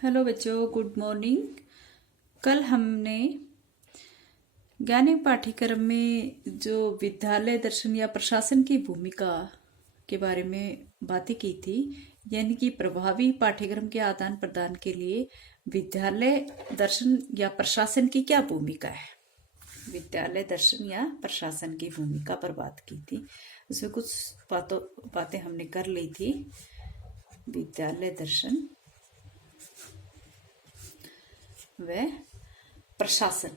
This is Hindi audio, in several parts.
हेलो बच्चों, गुड मॉर्निंग। कल हमने ज्ञानिक पाठ्यक्रम में जो विद्यालय दर्शन या प्रशासन की भूमिका के बारे में बातें की थी, यानी कि प्रभावी पाठ्यक्रम के आदान प्रदान के लिए विद्यालय दर्शन या प्रशासन की क्या भूमिका है। विद्यालय दर्शन या प्रशासन की भूमिका पर बात की थी। उसमें कुछ बातें हमने कर ली थी। विद्यालय दर्शन व प्रशासन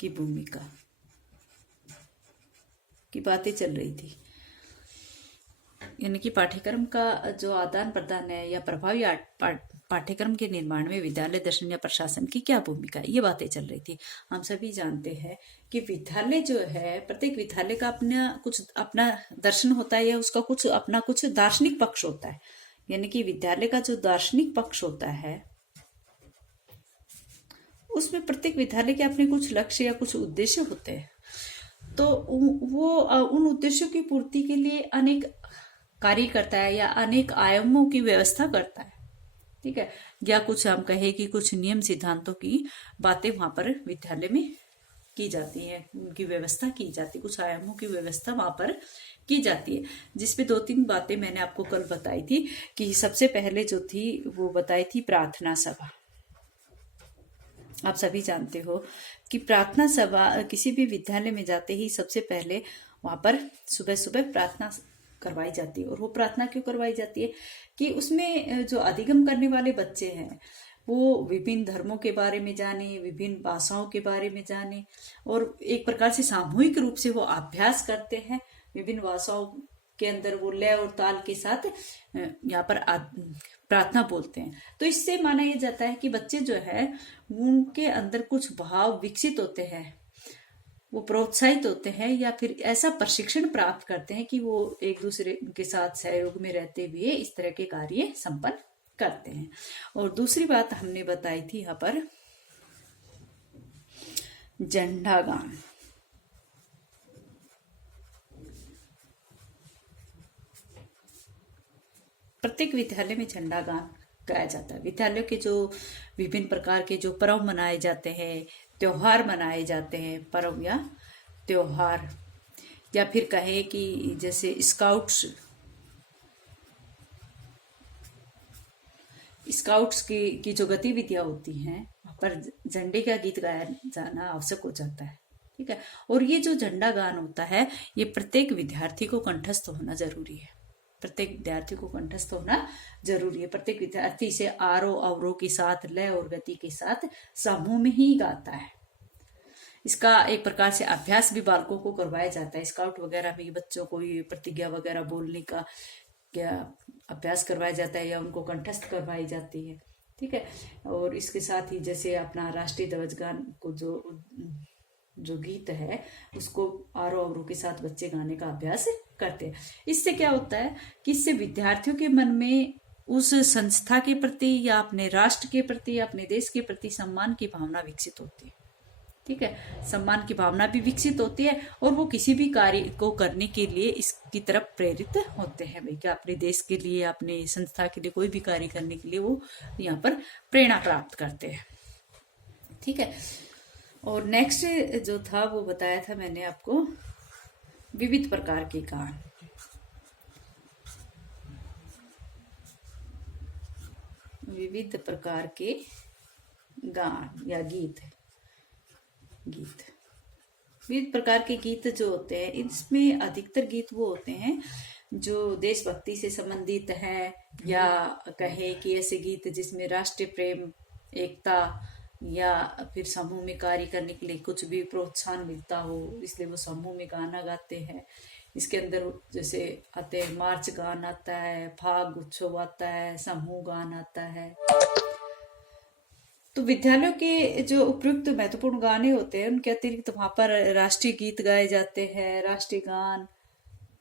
की भूमिका की बातें चल रही थी, यानी कि पाठ्यक्रम का जो आदान प्रदान है या प्रभावी पाठ्यक्रम के निर्माण में विद्यालय दर्शन या प्रशासन की क्या भूमिका है, ये बातें चल रही थी। हम सभी जानते हैं कि विद्यालय जो है, प्रत्येक विद्यालय का अपना दर्शन होता है या उसका कुछ दार्शनिक पक्ष होता है। यानी कि विद्यालय का जो दार्शनिक पक्ष होता है, उसमें प्रत्येक विद्यालय के अपने कुछ लक्ष्य या कुछ उद्देश्य होते हैं। तो वो उन उद्देश्यों की पूर्ति के लिए अनेक कार्य करता है या अनेक आयामों की व्यवस्था करता है। ठीक है, या कुछ हम कहे कि कुछ नियम सिद्धांतों की बातें वहां पर विद्यालय में की जाती है, उनकी व्यवस्था की जाती है, कुछ आयामों की व्यवस्था वहां पर की जाती है। जिसपे 2-3 बातें मैंने आपको कल बताई थी कि सबसे पहले जो थी वो बताई थी प्रार्थना सभा। आप सभी जानते हो कि प्रार्थना सभा किसी भी विद्यालय में जाते ही सबसे पहले वहां पर सुबह सुबह प्रार्थना करवाई जाती है। और वो प्रार्थना क्यों करवाई जाती है कि उसमें जो अधिगम करने वाले बच्चे हैं वो विभिन्न धर्मों के बारे में जाने, विभिन्न भाषाओं के बारे में जाने, और एक प्रकार से सामूहिक रूप से वो अभ्यास करते हैं। विभिन्न भाषाओं के अंदर वो लय और ताल के साथ यहाँ पर प्रार्थना बोलते हैं। तो इससे माना यह जाता है कि बच्चे जो है उनके अंदर कुछ भाव विकसित होते हैं, वो प्रोत्साहित होते हैं या फिर ऐसा प्रशिक्षण प्राप्त करते हैं कि वो एक दूसरे के साथ सहयोग में रहते हुए इस तरह के कार्य संपन्न करते हैं। और दूसरी बात हमने बताई थी यहाँ पर झंडा गान। प्रत्येक विद्यालय में झंडा गान गाया जाता है। विद्यालयों के जो विभिन्न प्रकार के जो पर्व मनाए जाते हैं, त्योहार मनाए जाते हैं, पर्व या त्योहार, या फिर कहे कि जैसे स्काउट्स की जो गतिविधियां होती हैं वहां पर झंडे का गीत गाया जाना आवश्यक हो जाता है। ठीक है, और ये जो झंडा गान होता है ये प्रत्येक विद्यार्थी को कंठस्थ होना जरूरी है। प्रत्येक विद्यार्थी को कंठस्थ होना जरूरी है। प्रत्येक विद्यार्थी इसे आरोह अवरोह के साथ, लय और गति के साथ समूह में ही गाता है। इसका एक प्रकार से अभ्यास भी बालकों को करवाया जाता है। स्काउट वगैरह में बच्चों को ये प्रतिज्ञा वगैरह बोलने का क्या अभ्यास करवाया जाता है या उनको कंठस्थ करवाई जाती है। ठीक है, और इसके साथ ही जैसे अपना राष्ट्रीय ध्वज गान को जो गीत है उसको आरोह अवरोह के साथ बच्चे गाने का अभ्यास करते हैं। इससे क्या होता है कि इससे विद्यार्थियों के मन में उस संस्था के प्रति या अपने राष्ट्र के प्रति या अपने देश के प्रति सम्मान की भावना विकसित होती है। ठीक है, सम्मान की भावना भी विकसित होती है और वो किसी भी कार्य को करने के लिए इसकी तरफ प्रेरित होते हैं। भाई क्या अपने देश के लिए, अपने संस्था के लिए कोई भी कार्य करने के लिए वो यहाँ पर प्रेरणा प्राप्त करते हैं। ठीक है, और नेक्स्ट जो था वो बताया था मैंने आपको विविध प्रकार के गान। विविध प्रकार के गान या गीत विविध प्रकार के गीत जो होते हैं, इसमें अधिकतर गीत वो होते हैं जो देशभक्ति से संबंधित हैं, या कहे कि ऐसे गीत जिसमें राष्ट्रीय प्रेम, एकता या फिर समूह में कार्य करने के लिए कुछ भी प्रोत्साहन मिलता हो, इसलिए वो समूह में गाना गाते हैं। इसके अंदर जैसे आते हैं मार्च गान आता है, फाग उत्सव आता है, समूह गान आता है। तो विद्यालयों के जो उपयुक्त महत्वपूर्ण गाने होते हैं उनके अतिरिक्त वहां पर राष्ट्रीय गीत गाए जाते हैं, राष्ट्रीय गान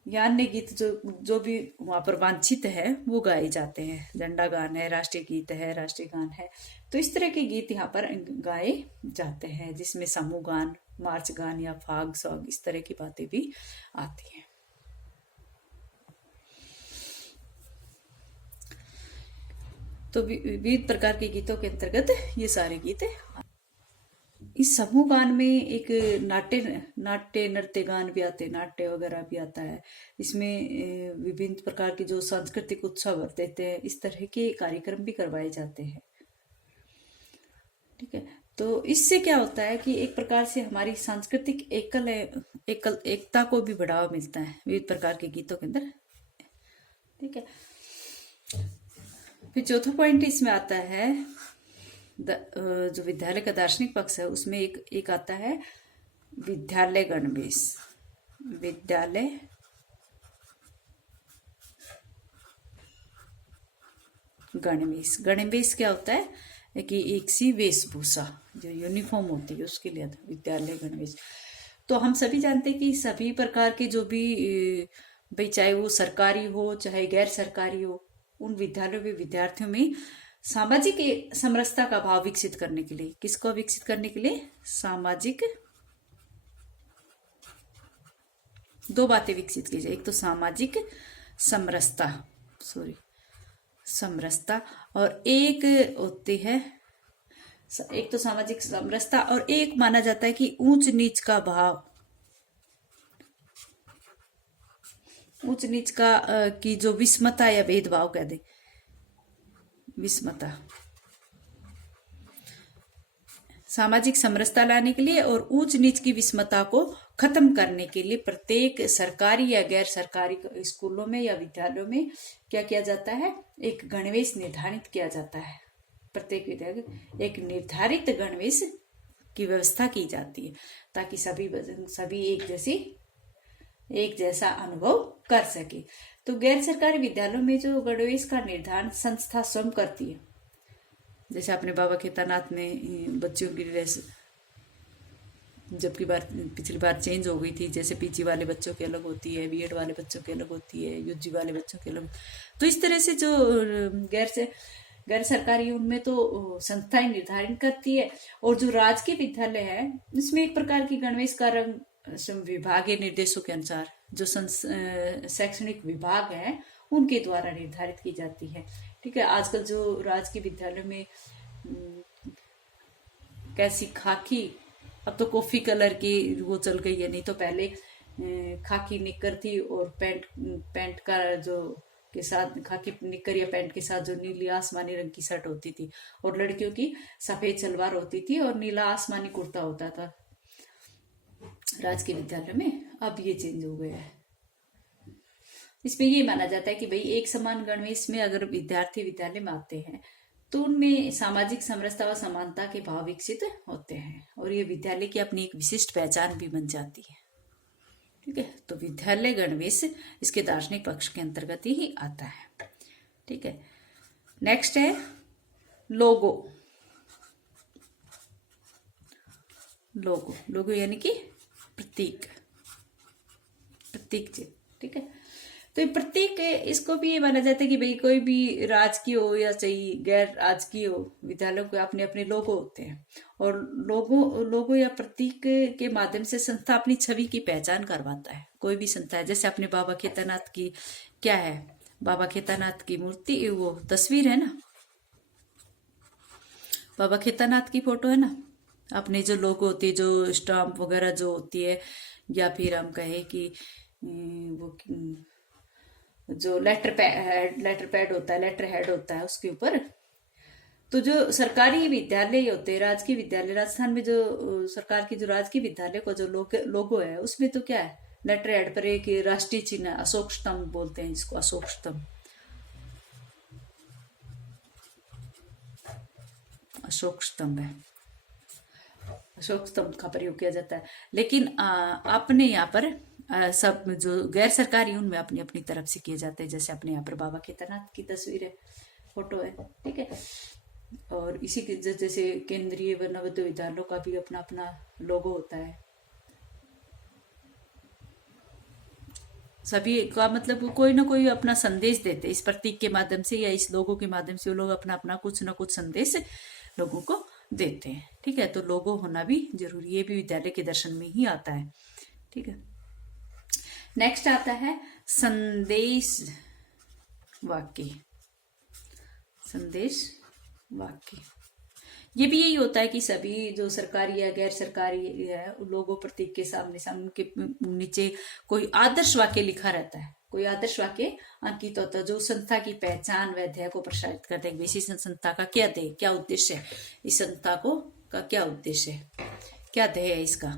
या अन्य गीत जो भी वहां पर वांछित है वो गाए जाते हैं। झंडा गान है, राष्ट्रीय गीत है, राष्ट्रीय गान है, तो इस तरह के गीत यहाँ पर गाए जाते हैं जिसमें समूह गान, मार्च गान या फाग सॉन्ग, इस तरह की बातें भी आती हैं। तो विविध प्रकार के गीतों के अंतर्गत ये सारे गीत हैं। इस समूह गान में एक नाट्य नाट्य नृत्य गान भी आते हैं, नाट्य वगैरह भी आता है। इसमें विभिन्न प्रकार के जो सांस्कृतिक उत्सव देते हैं, इस तरह के कार्यक्रम भी करवाए जाते हैं। ठीक है, तो इससे क्या होता है कि एक प्रकार से हमारी सांस्कृतिक एकता को भी बढ़ावा मिलता है विविध प्रकार के गीतों के अंदर। ठीक है, फिर चौथा पॉइंट इसमें आता है जो विद्यालय का दार्शनिक पक्ष है, उसमें एक आता है विद्यालय गणवेश। विद्यालय गणवेश, गणवेश क्या होता है कि एक सी वेशभूषा जो यूनिफॉर्म होती है उसके लिए विद्यालय गणवेश। तो हम सभी जानते हैं कि सभी प्रकार के जो भी भाई, चाहे वो सरकारी हो चाहे गैर सरकारी हो, उन विद्यालयों में विद्यार्थियों में सामाजिक समरसता का भाव विकसित करने के लिए, किसको विकसित करने के लिए, सामाजिक, दो बातें विकसित की जाए। एक तो सामाजिक समरसता, समरसता, और एक होती है, एक तो सामाजिक समरसता और एक माना जाता है कि ऊंच नीच का भाव, ऊंच नीच का की जो विषमता या भेदभाव कह दे, विषमता, सामाजिक समरसता लाने के लिए और ऊंच नीच की विषमता को खत्म करने के लिए प्रत्येक सरकारी या गैर सरकारी स्कूलों में या विद्यालयों में क्या किया जाता है, एक गणवेश निर्धारित किया जाता है। प्रत्येक विद्यालय एक निर्धारित गणवेश की व्यवस्था की जाती है ताकि सभी एक जैसा अनुभव कर सके। तो गैर सरकारी विद्यालयों में जो गणवेश का निर्धारण संस्था स्वयं करती है। जैसे अपने बाबा केदारनाथ में बच्चों की ड्रेस जबकि पिछली बार चेंज हो गई थी, जैसे पीजी वाले बच्चों की अलग होती है, बीएड वाले बच्चों की अलग होती है, यूजी वाले बच्चों की अलग। तो इस तरह से जो गैर सरकारी उनमें तो संस्थाएं निर्धारित करती है। और जो राजकीय विद्यालय है उसमें एक प्रकार की गणवेश का रंग विभागीय निर्देशों के अनुसार जो शैक्षणिक विभाग है उनके द्वारा निर्धारित की जाती है। ठीक है, आजकल जो राजकीय विद्यालय में कैसी खाकी, अब तो कॉफी कलर की वो चल गई है, नहीं तो पहले खाकी निक्कर थी और पैंट का जो के साथ खाकी निक्कर या पैंट के साथ जो नीली आसमानी रंग की शर्ट होती थी, और लड़कियों की सफेद सलवार होती थी और नीला आसमानी कुर्ता होता था राजकीय विद्यालय में। अब ये चेंज हो गया है। इसमें ये माना जाता है कि भाई एक समान गणवेश में अगर विद्यार्थी विद्यालय में आते हैं तो उनमें सामाजिक समरसता व समानता के भाव विकसित होते हैं और ये विद्यालय की अपनी एक विशिष्ट पहचान भी बन जाती है। ठीक है, तो विद्यालय गणवेश इसके दार्शनिक पक्ष के अंतर्गत ही आता है। ठीक है, नेक्स्ट है लोगो। लोगो यानी कि प्रतीक चिन्ह। ठीक है, तो प्रत्येक इसको भी ये माना जाता है कि भाई कोई भी राजकीय हो या चाहे गैर राजकीय हो, विद्यालयों के अपने अपने लोगो होते हैं और लोगो या प्रतीक के माध्यम से संस्था अपनी छवि की पहचान करवाता है। कोई भी संस्था है, जैसे अपने बाबा केदारनाथ की क्या है, बाबा केदारनाथ की मूर्ति, वो तस्वीर है ना, बाबा केदारनाथ की फोटो है ना, अपने जो लोगो होती है, जो स्टाम्प वगैरह जो होती है, या फिर हम कहे कि वो जो लेटर पैड होता है, लेटर हेड होता है उसके ऊपर। तो जो सरकारी विद्यालय होते हैं, राजकीय विद्यालय, राजस्थान में जो सरकार की जो राजकीय विद्यालय का जो लोगो है उसमें तो क्या है, लेटर हेड पर एक राष्ट्रीय चिन्ह, अशोक स्तंभ बोलते हैं जिसको, अशोक स्तंभ, अशोक स्तंभ है, अशोक स्तंभ का प्रयोग किया जाता है। लेकिन अपने यहाँ पर सब जो गैर सरकारी उनमें अपनी अपनी तरफ से किए जाते हैं। जैसे अपने यहाँ पर बाबा केदारनाथ की तस्वीर है, फोटो है। ठीक है, और इसी के जैसे केंद्रीय व नवोदय विद्यालयों का भी अपना अपना लोगो होता है। सभी का मतलब कोई ना कोई अपना संदेश देते हैं इस प्रतीक के माध्यम से या इस लोगो के माध्यम से। वो लोग अपना अपना कुछ ना कुछ संदेश लोगों को देते हैं। ठीक है, तो लोगो होना भी जरूरी है, ये भी विद्यालय के दर्शन में ही आता है। ठीक है, नेक्स्ट आता है संदेश वाक्य। संदेश वाक्य। ये भी यही होता है कि सभी जो सरकारी या गैर सरकारी है लोगो प्रतीक के सामने उनके नीचे कोई आदर्श वाक्य लिखा रहता है, कोई आदर्श वाक्य अंकित होता है जो संस्था की पहचान व ध्येय को प्रसारित करते हैं। इसी संस्था का क्या ध्येय, क्या उद्देश्य है, इस संस्था को का क्या उद्देश्य है, क्या ध्येय है इसका।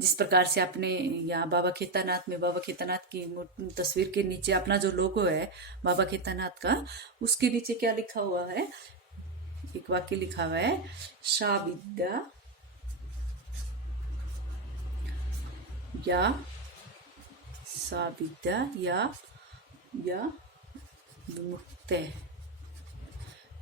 जिस प्रकार से आपने यहाँ बाबा खेतानाथ में बाबा खेतानाथ की तस्वीर के नीचे अपना जो लोगो है बाबा खेतानाथ का, उसके नीचे क्या लिखा हुआ है, एक वाक्य लिखा हुआ है, साविद्या या विमुक्त।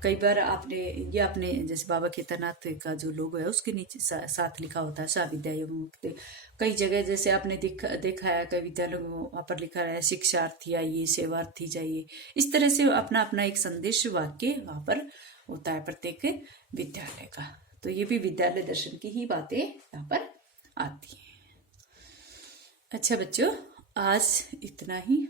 कई बार आपने जैसे बाबा केदारनाथ का जो लोगो है उसके नीचे साथ लिखा होता है साविद्या या विमुक्त। कई जगह जैसे आपने देखा है कई विद्यालयों में वहां पर लिखा है शिक्षार्थी आइए, सेवार्थी जाइए। इस तरह से अपना अपना एक संदेश वाक्य वहां पर होता है प्रत्येक विद्यालय का। तो ये भी विद्यालय दर्शन की ही बातें यहाँ पर आती हैं। अच्छा बच्चों, आज इतना ही।